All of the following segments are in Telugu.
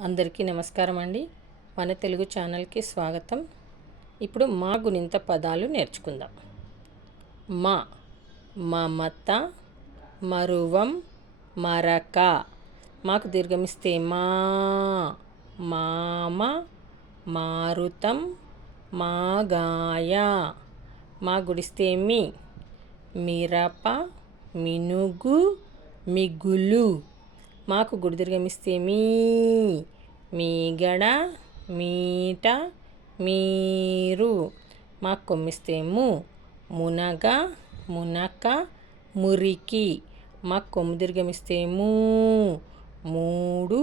అందరికీ నమస్కారం అండి. మన తెలుగు ఛానల్కి స్వాగతం. ఇప్పుడు మా గుణింత పదాలు నేర్చుకుందాం. మా మమత మరువం మరక. మాకు దీర్ఘమిస్తే మా మామ మారుతం మాగాయ. మా గుడిస్తే మీ మిరప మినుగు మిగులు. మాకు గుడి దీర్ఘమిస్తే మీ మీగడ మీట మీరు. మాకు కొమ్మిస్తే ము మునగ మునక మురికి. మా కొమ్ము దుర్గమిస్తే మూ మూడు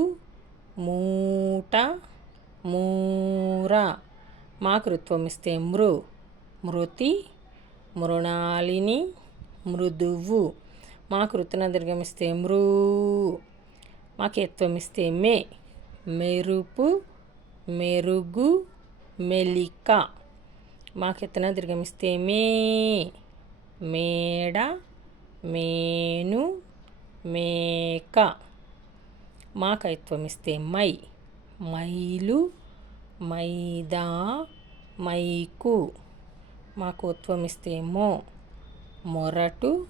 మూట మూర. మా కృత్వమిస్తే మృ మృతి మృణాలిని మృదువు. మాకు రుతున దుర్గమిస్తే మృ. మాకు ఎత్వం ఇస్తే మే మెరుపు మెరుగు మెలిక. మాకు ఎత్తన దీర్ఘమిస్తే మే మేడ మేను మేక. మాకైత్వమిస్తే మై మైలు మైదా మైకు. మాకు ఉత్వమిస్తే మో మొరటు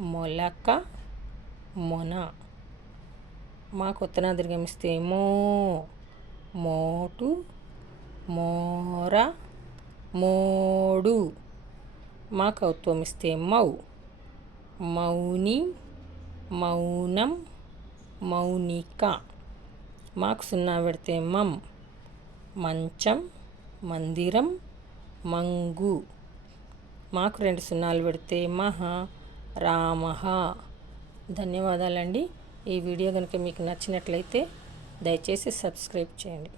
మొలక మొన. మాకు ఉత్తన గమిస్తే మో మోటు మోర మోడు. మా కౌత్వమిస్తే ఇస్తే మౌ మౌని మౌనం మౌనిక. మాకు సున్నా పెడితే మం మంచం మందిరం మంగు. మాకు రెండు సున్నాలు పెడితే మహ రామహ. ధన్యవాదాలండి. ఈ వీడియో కనుక మీకు నచ్చినట్లయితే దయచేసి సబ్స్క్రైబ్ చేయండి.